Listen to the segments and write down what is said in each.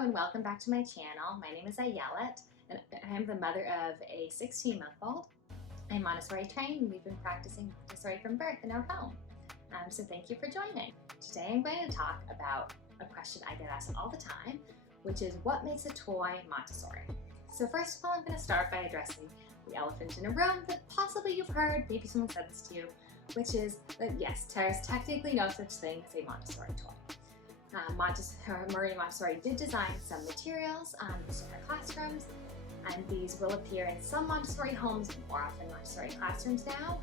and welcome back to my channel. My name is Ayelet and I am the mother of a 16-month-old. I'm Montessori trained and we've been practicing Montessori from birth in our home. So thank you for joining. Today I'm going to talk about a question I get asked all the time, which is what makes a toy Montessori? So first of all, I'm going to start by addressing the elephant in a room that possibly you've heard, maybe someone said this to you, which is that yes, there is technically no such thing as a Montessori toy. Maria Montessori did design some materials for classrooms, and these will appear in some Montessori homes, more often Montessori classrooms now.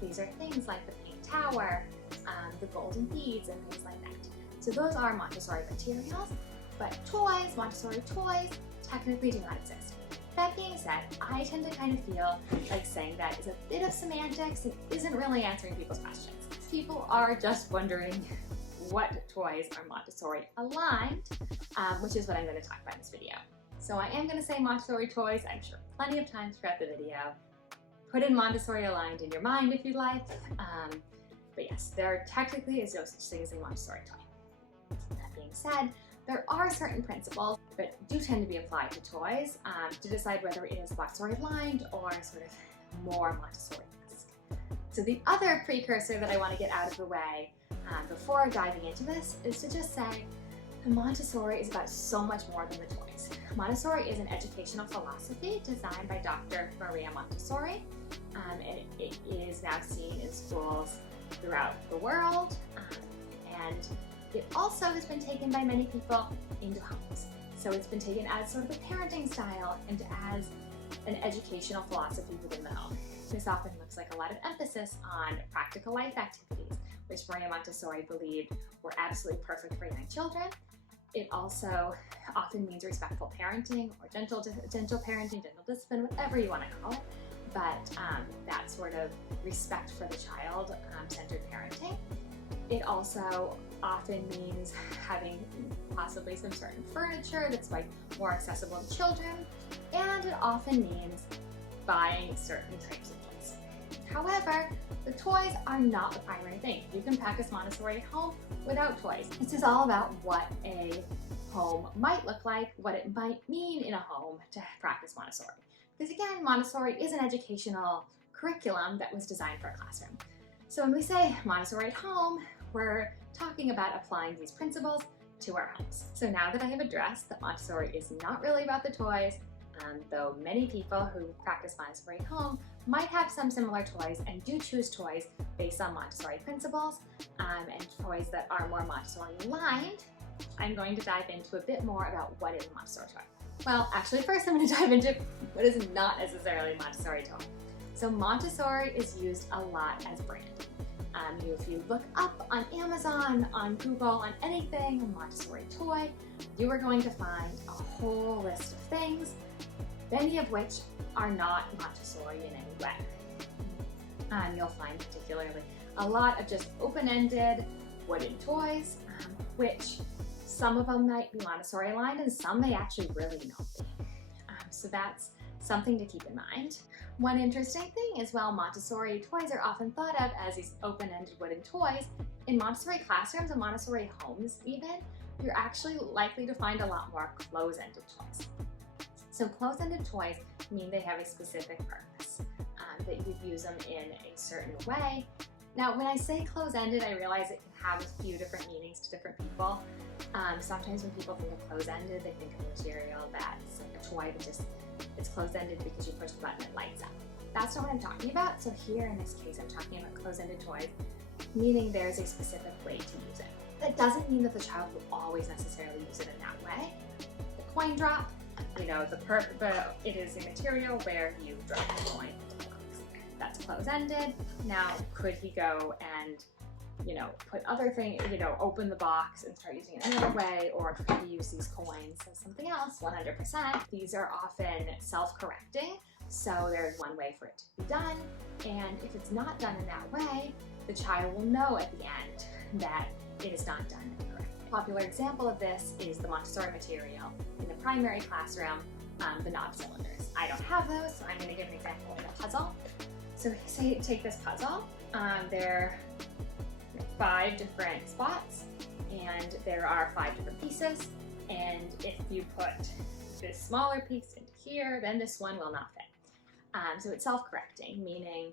These are things like the pink tower, the golden beads, and things like that. So those are Montessori materials, but toys, Montessori toys, technically do not exist. That being said, I tend to kind of feel like saying that is a bit of semantics and isn't really answering people's questions. People are just wondering what toys are Montessori aligned, which is what I'm going to talk about in this video. So I am going to say Montessori toys, I'm sure plenty of times throughout the video. Put in Montessori aligned in your mind if you'd like. But yes, there technically is no such thing as a Montessori toy. That being said, there are certain principles that do tend to be applied to toys to decide whether it is Montessori aligned or sort of more Montessori-esque. So the other precursor that I want to get out of the way before diving into this is to just say Montessori is about so much more than the toys. Montessori is an educational philosophy designed by Dr. Maria Montessori, and it is now seen in schools throughout the world, and it also has been taken by many people into homes. So it's been taken as sort of a parenting style and as an educational philosophy within the home. This often looks like a lot of emphasis on practical life activities, which Maria Montessori believed were absolutely perfect for young children. It also often means respectful parenting or gentle parenting, gentle discipline, whatever you want to call it. But that sort of respect for the child centered parenting. It also often means having possibly some certain furniture that's like more accessible to children, and it often means buying certain types of toys. However, the toys are not the primary thing. You can practice Montessori at home without toys. This is all about what a home might look like, what it might mean in a home to practice Montessori. Because again, Montessori is an educational curriculum that was designed for a classroom. So when we say Montessori at home, we're talking about applying these principles to our homes. So now that I have addressed that Montessori is not really about the toys, though many people who practice Montessori at home might have some similar toys and do choose toys based on Montessori principles and toys that are more Montessori aligned, I'm going to dive into a bit more about what is a Montessori toy. Well, actually first I'm going to dive into what is not necessarily a Montessori toy. So Montessori is used a lot as branding. If you look up on Amazon, on Google, on anything Montessori toy, you are going to find a whole list of things, many of which are not Montessori in any way. You'll find particularly a lot of just open-ended wooden toys, which some of them might be Montessori aligned and some may actually really not be. So that's something to keep in mind. One interesting thing is while Montessori toys are often thought of as these open-ended wooden toys, in Montessori classrooms and Montessori homes even, you're actually likely to find a lot more close-ended toys. So close-ended toys mean they have a specific purpose, that you use them in a certain way. Now, when I say close-ended, I realize it can have a few different meanings to different people. Sometimes when people think of close-ended, they think of a material that's like a toy that just it's closed-ended because you push the button and it lights up. That's not what I'm talking about. So here in this case, I'm talking about closed-ended toys, meaning there's a specific way to use it. That doesn't mean that the child will always necessarily use it in that way. The coin drop, you know, it is a material where you drop the coin into the box. That's closed-ended. Now, could he go and, you know, put other things, you know, open the box and start using it another way, or could he use these coins as something else? 100%. These are often self-correcting, so there's one way for it to be done, and if it's not done in that way, the child will know at the end that it is not done correctly. A popular example of this is the Montessori material in the primary classroom, the knob cylinders. I don't have those, so I'm going to give an example in a puzzle. So say take this puzzle. There are 5 different spots, and there are 5 different pieces, and if you put this smaller piece into here, then this one will not fit. So it's self-correcting, meaning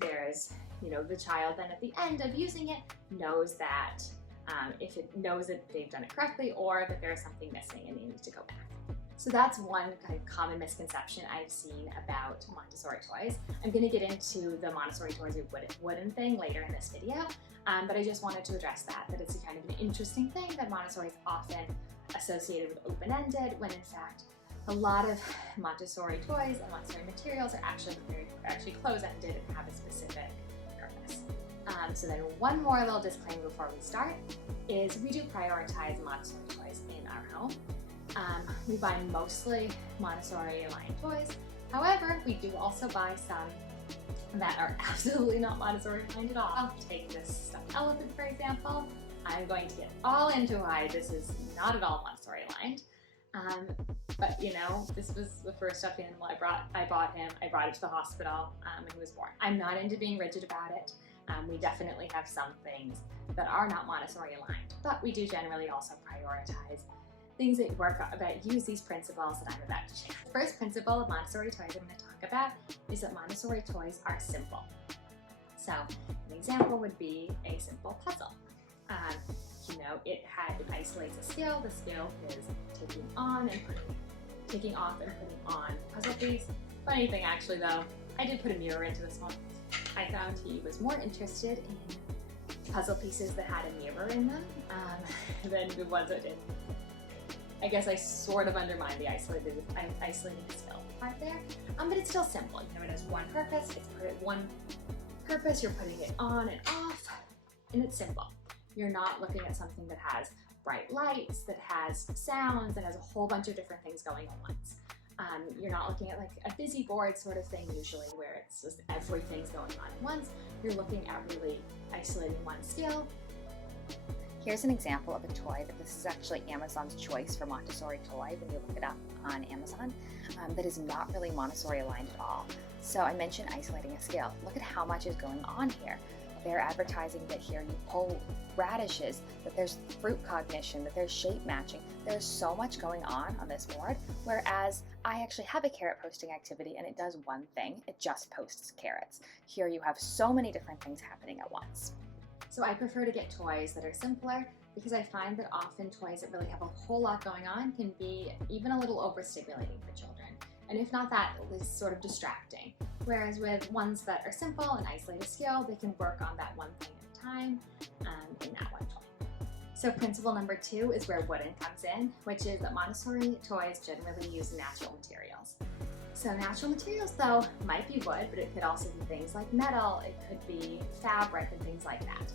there's, the child then at the end of using it knows that if it knows that they've done it correctly or that there's something missing and they need to go back. So that's one kind of common misconception I've seen about Montessori toys. I'm going to get into the Montessori toys with wooden thing later in this video, but I just wanted to address that it's a kind of an interesting thing that Montessori is often associated with open-ended, when in fact a lot of Montessori toys and Montessori materials are actually close-ended and have a specific purpose. So then one more little disclaimer before we start is we do prioritize Montessori toys in our home. We buy mostly Montessori-aligned toys. However, we do also buy some that are absolutely not Montessori-aligned at all. I'll take this stuffed elephant, for example. I'm going to get all into why this is not at all Montessori-aligned. But this was the first stuffed animal I bought him. I brought it to the hospital when he was born. I'm not into being rigid about it. We definitely have some things that are not Montessori-aligned, but we do generally also prioritize things that use these principles that I'm about to share. The first principle of Montessori toys I'm going to talk about is that Montessori toys are simple. So an example would be a simple puzzle. It isolates a skill. The skill is taking off and putting on puzzle piece. Funny thing actually though, I did put a mirror into this one. I found he was more interested in puzzle pieces that had a mirror in them than the ones that didn't. I guess I sort of undermined the isolating the skill part there, but it's still simple. It has one purpose. You're putting it on and off, and it's simple. You're not looking at something that has bright lights, that has sounds, that has a whole bunch of different things going on once. You're not looking at like a busy board sort of thing usually where it's just everything's going on at once. You're looking at really isolating one skill. Here's an example of a toy that this is actually Amazon's choice for Montessori toy when you look it up on Amazon, that is not really Montessori aligned at all. So I mentioned isolating a skill. Look at how much is going on here. They're advertising that here you pull radishes, that there's fruit cognition, that there's shape matching. There's so much going on this board, whereas I actually have a carrot posting activity and it does one thing, it just posts carrots. Here you have so many different things happening at once. So I prefer to get toys that are simpler because I find that often toys that really have a whole lot going on can be even a little overstimulating for children. And if not that, it is sort of distracting. Whereas with ones that are simple and isolate a skill, they can work on that one thing at a time in that one toy. So principle number 2 is where wooden comes in, which is that Montessori toys generally use natural materials. So natural materials though might be wood, but it could also be things like metal, it could be fabric and things like that.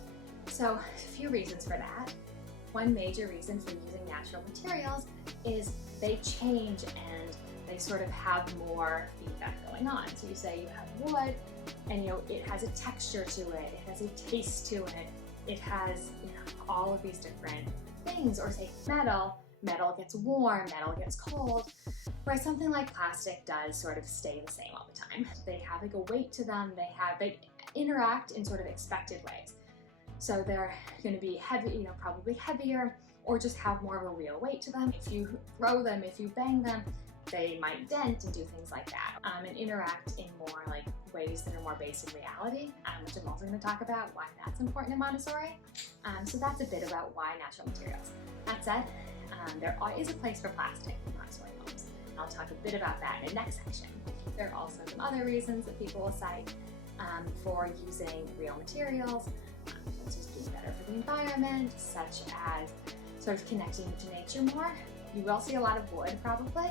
So a few reasons for that. One major reason for using natural materials is they change and they sort of have more feedback going on. So you say you have wood and it has a texture to it, it has a taste to it, it has all of these different things. Or say metal gets warm, metal gets cold, whereas something like plastic does sort of stay the same all the time. They have like a weight to them, they interact in sort of expected ways. So they're going to be heavy, probably heavier, or just have more of a real weight to them. If you throw them, if you bang them, they might dent and do things like that, and interact in more like ways that are more based in reality, which I'm also going to talk about why that's important in Montessori. So that's a bit about why natural materials. That said, there is a place for plastic in Montessori homes. I'll talk a bit about that in the next section. There are also some other reasons that people will cite for using real materials, such as being better for the environment, such as sort of connecting to nature more. You will see a lot of wood probably,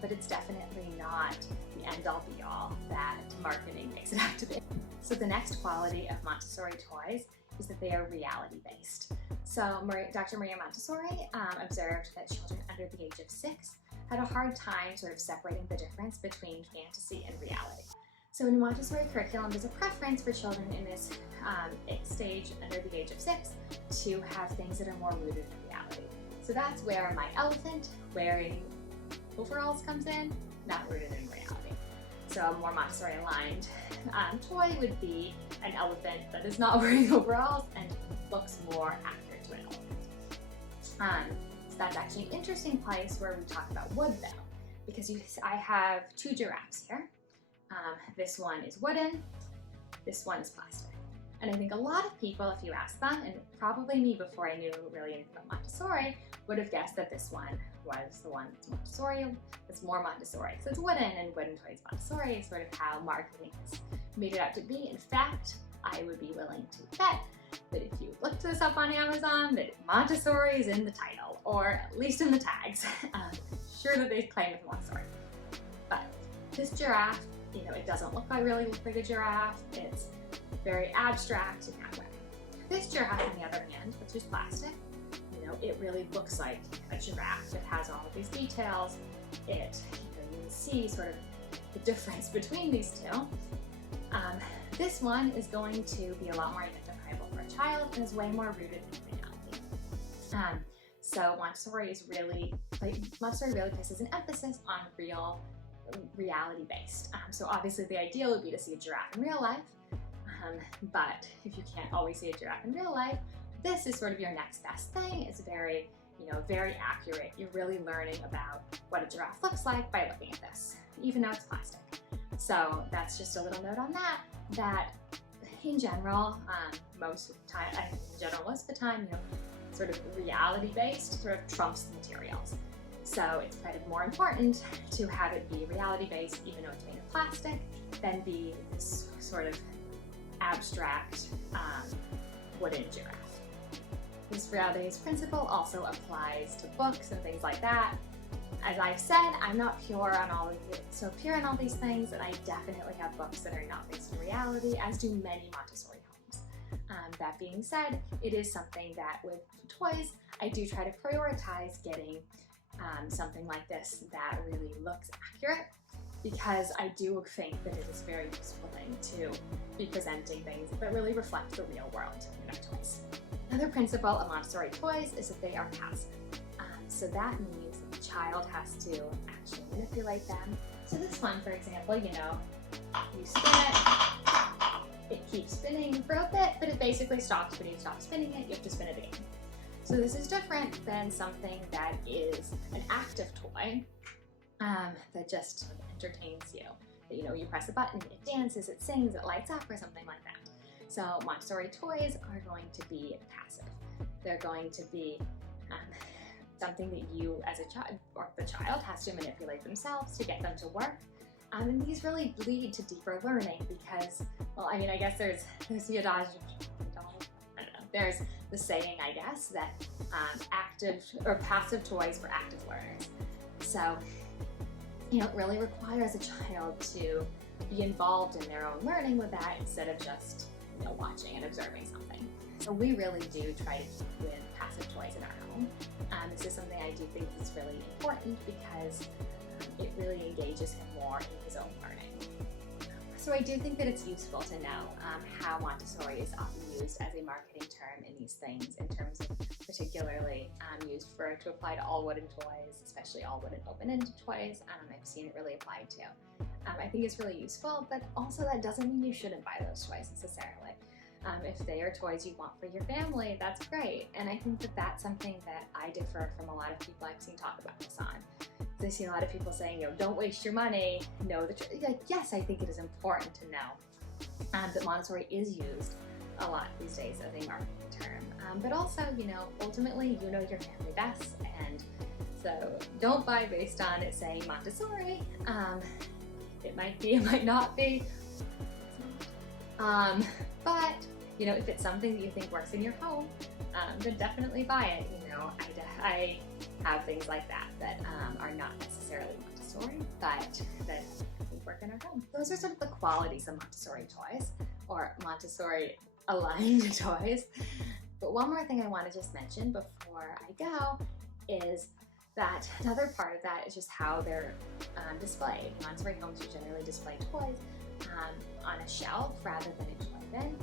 but it's definitely not the end-all be-all that marketing makes it out to be. So the next quality of Montessori toys is that they are reality-based. So Dr. Maria Montessori observed that children under the age of 6 had a hard time sort of separating the difference between fantasy and reality. So in the Montessori curriculum, there's a preference for children in this stage under the age of 6 to have things that are more rooted in reality. So that's where my elephant wearing overalls comes in, not rooted in reality. So a more Montessori-aligned toy would be an elephant that is not wearing overalls and looks more accurate to an elephant. So that's actually an interesting place where we talk about wood though, because I have two giraffes here. This one is wooden, this one is plastic. And I think a lot of people, if you ask them, and probably me before I knew really anything about Montessori, would have guessed that this one was the one that's Montessori, that's more Montessori. So it's wooden, and wooden toys Montessori is sort of how marketing has made it out to be. In fact, I would be willing to bet that if you looked this up on Amazon, that Montessori is in the title, or at least in the tags. Sure that they claim it's Montessori. But this giraffe, you know, it doesn't really look like a giraffe. It's very abstract in that way. This giraffe, on the other hand, which is plastic, you know, it really looks like a giraffe. It has all of these details. You can see sort of the difference between these two. This one is going to be a lot more identifiable for a child and is way more rooted in reality. So Montessori really places an emphasis on reality-based. So obviously the ideal would be to see a giraffe in real life, but if you can't always see a giraffe in real life, this is sort of your next best thing. It's very accurate. You're really learning about what a giraffe looks like by looking at this, even though it's plastic. So that's just a little note on that in general, most of the time, you know, sort of reality-based sort of trumps the materials. So it's kind of more important to have it be reality-based, even though it's made of plastic, than be this sort of abstract wooden giraffe. This reality-based principle also applies to books and things like that. As I've said, I'm not pure on all these things, and I definitely have books that are not based in reality, as do many Montessori homes. That being said, it is something that with toys, I do try to prioritize getting something like this that really looks accurate, because I do think that it is a very useful thing to be presenting things that really reflect the real world in our toys. Another principle of Montessori toys is that they are passive. So that means that the child has to actually manipulate them. So this one, for example, you know, you spin it keeps spinning for a bit, but it basically stops when you stop spinning it, you have to spin it again. So this is different than something that is an active toy that just sort of entertains you. That, you know, you press a button, it dances, it sings, it lights up, or something like that. So Montessori toys are going to be passive. They're going to be something that you as a child, or the child, has to manipulate themselves to get them to work. And these really lead to deeper learning because, well, I mean, I guess there's the adage, there's the saying, I guess, that active or passive toys for active learners. So, you know, it really requires a child to be involved in their own learning with that instead of just, you know, watching and observing something. So we really do try to keep with passive toys in our home. This is something I do think is really important because it really engages him more in his own learning. So I do think that it's useful to know how Montessori is often used as a marketing term in these things, in terms of particularly used to apply to all wooden toys, especially all wooden open-ended toys. I've seen it really applied to. I think it's really useful, but also that doesn't mean you shouldn't buy those toys necessarily. If they are toys you want for your family, that's great. And I think that that's something that I differ from a lot of people I've seen talk about this on. I see a lot of people saying, you know, don't waste your money, know the truth. Like, yes, I think it is important to know that Montessori is used a lot these days as a marketing term. But also, you know, ultimately, you know your family best. And so don't buy based on it saying Montessori. It might be, it might not be. But, you know, if it's something that you think works in your home, then definitely buy it. You know, I have things like that are not necessarily Montessori, but that work in our home. Those are sort of the qualities of Montessori toys, or Montessori-aligned toys. But one more thing I want to just mention before I go is that another part of that is just how they're displayed. Montessori homes will generally display toys on a shelf rather than a toy bin.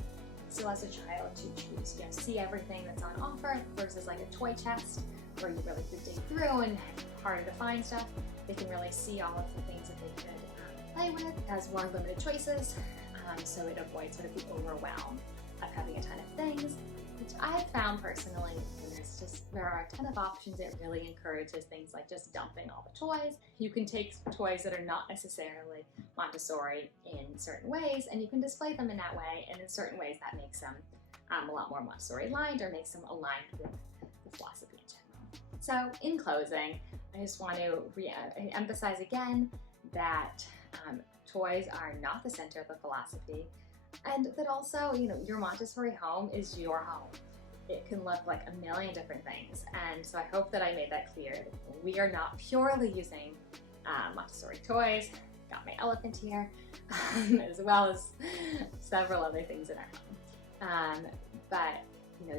So as a child to choose, you know, see everything that's on offer versus like a toy chest where you really could dig through and harder to find stuff. They can really see all of the things that they could play with. It has more limited choices, so it avoids sort of the overwhelm of having a ton of things, which I've found personally when there's there are a ton of options. It really encourages things like just dumping all the toys. You can take toys that are not necessarily Montessori in certain ways, and you can display them in that way, and in certain ways that makes them a lot more Montessori-aligned, or makes them aligned with the philosophy in general. So in closing, I just want to emphasize again that toys are not the center of the philosophy, and that also, your Montessori home is your home. It can look like a million different things, and so I hope that I made that clear. We are not purely using Montessori toys. Got my elephant here, as well as several other things in our home. But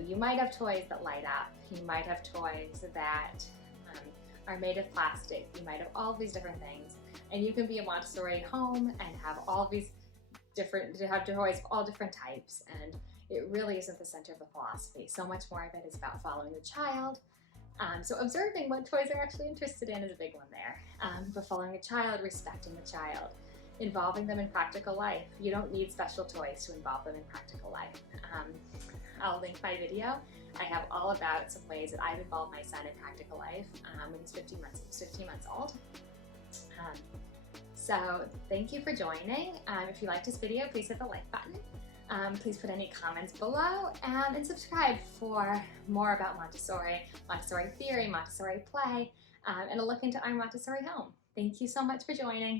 you might have toys that light up. You might have toys that are made of plastic. You might have all these different things, and you can be a Montessori home and have all these have toys of all different types, and it really isn't the center of the philosophy. So much more of it is about following the child. So observing what toys they're actually interested in is a big one there. But following the child, respecting the child, involving them in practical life. You don't need special toys to involve them in practical life. I'll link my video. I have all about some ways that I've involved my son in practical life when he's 15 months old. So thank you for joining. If you liked this video, please hit the like button. Please put any comments below, and subscribe for more about Montessori, Montessori theory, Montessori play, and a look into our Montessori home. Thank you so much for joining.